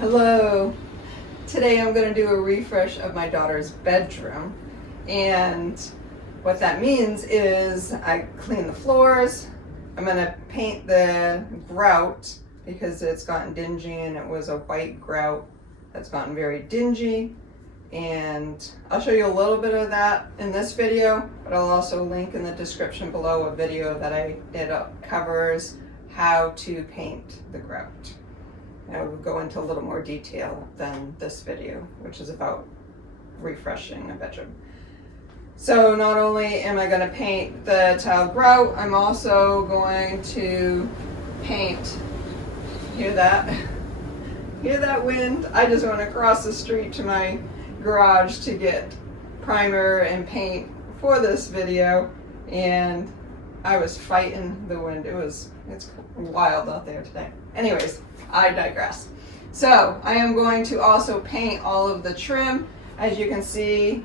Hello. Today I'm going to do a refresh of my daughter's bedroom, and what that means is I clean the floors. I'm going to paint the grout because it's gotten dingy, and it was a white grout that's gotten very dingy, and I'll show you a little bit of that in this video, but I'll also link in the description below a video that I did covers how to paint the grout. I will go into a little more detail than this video, which is about refreshing a bedroom. So not only am I going to paint the tile grout, I'm also going to paint, hear that? Hear that wind? I just went across the street to my garage to get primer and paint for this video, and I was fighting the wind. It's wild out there today. Anyways, I digress. So I am going to also paint all of the trim. As you can see,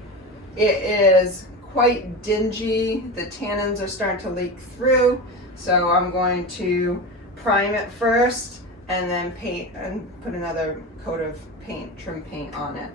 it is quite dingy. The tannins are starting to leak through. So I'm going to prime it first and then paint and put another coat of paint, trim paint on it.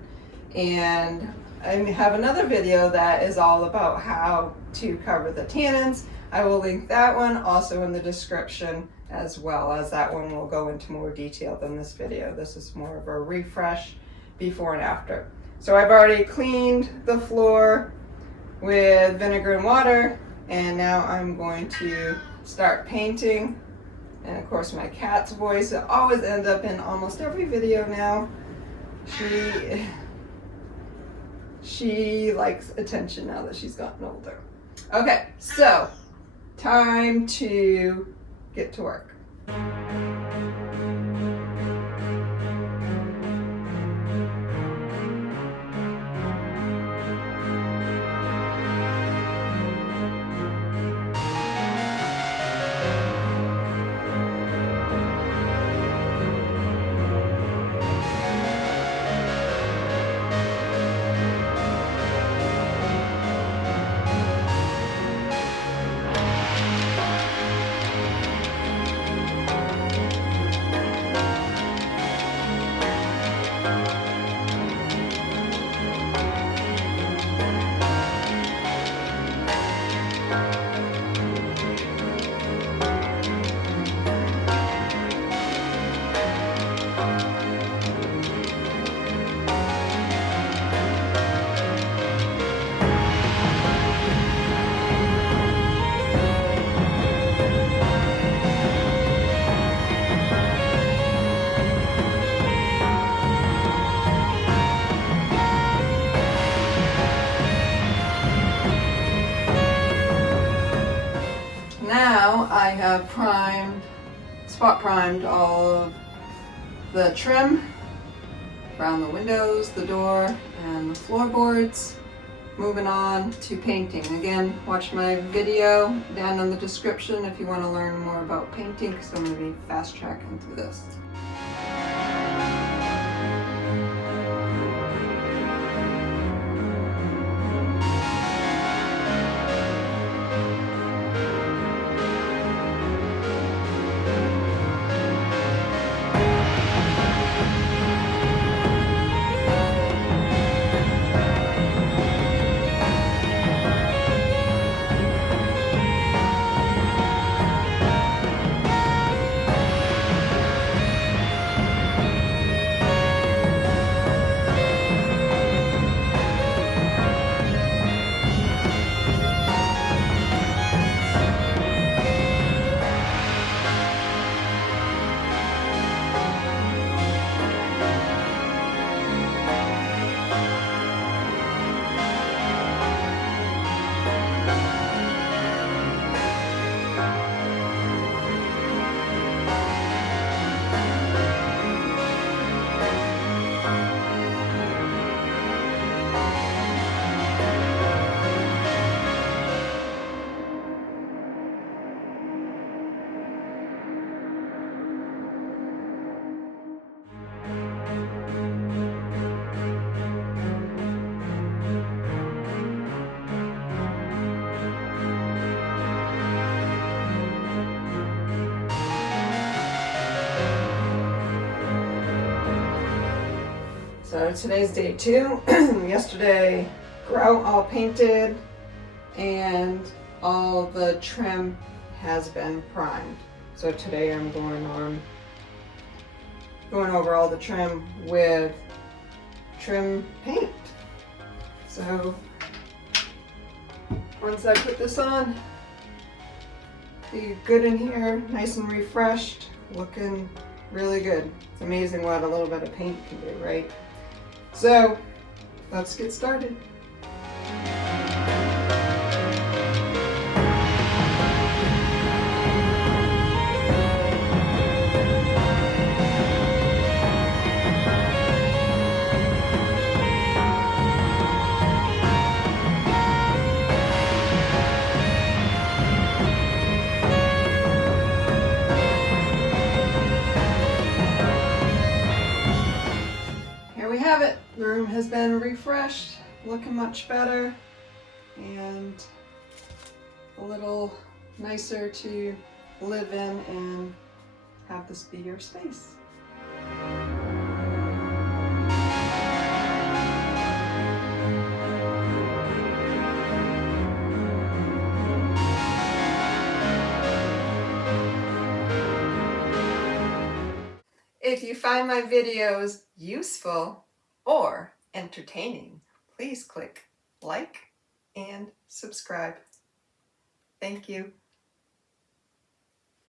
And I have another video that is all about how to cover the tannins. I will link that one also in the description, as well as that one will go into more detail than this video. This is more of a refresh before and after. So I've already cleaned the floor with vinegar and water, and now I'm going to start painting. And of course my cat's voice, it always ends up in almost every video now. She likes attention now that she's gotten older. Okay, so time to get to work. Now I have spot primed all of the trim around the windows, the door, and the floorboards. Moving on to painting. Again, watch my video down in the description if you want to learn more about painting, because I'm going to be fast tracking through this. So today's day 2. Yesterday, grout all painted and all the trim has been primed. So today I'm going over all the trim with trim paint. So once I put this on, be good in here, nice and refreshed, looking really good. It's amazing what a little bit of paint can do, right? So let's get started. Here we have it. The room has been refreshed, looking much better, and a little nicer to live in and have this be your space. If you find my videos useful or entertaining, please click like and subscribe. Thank you.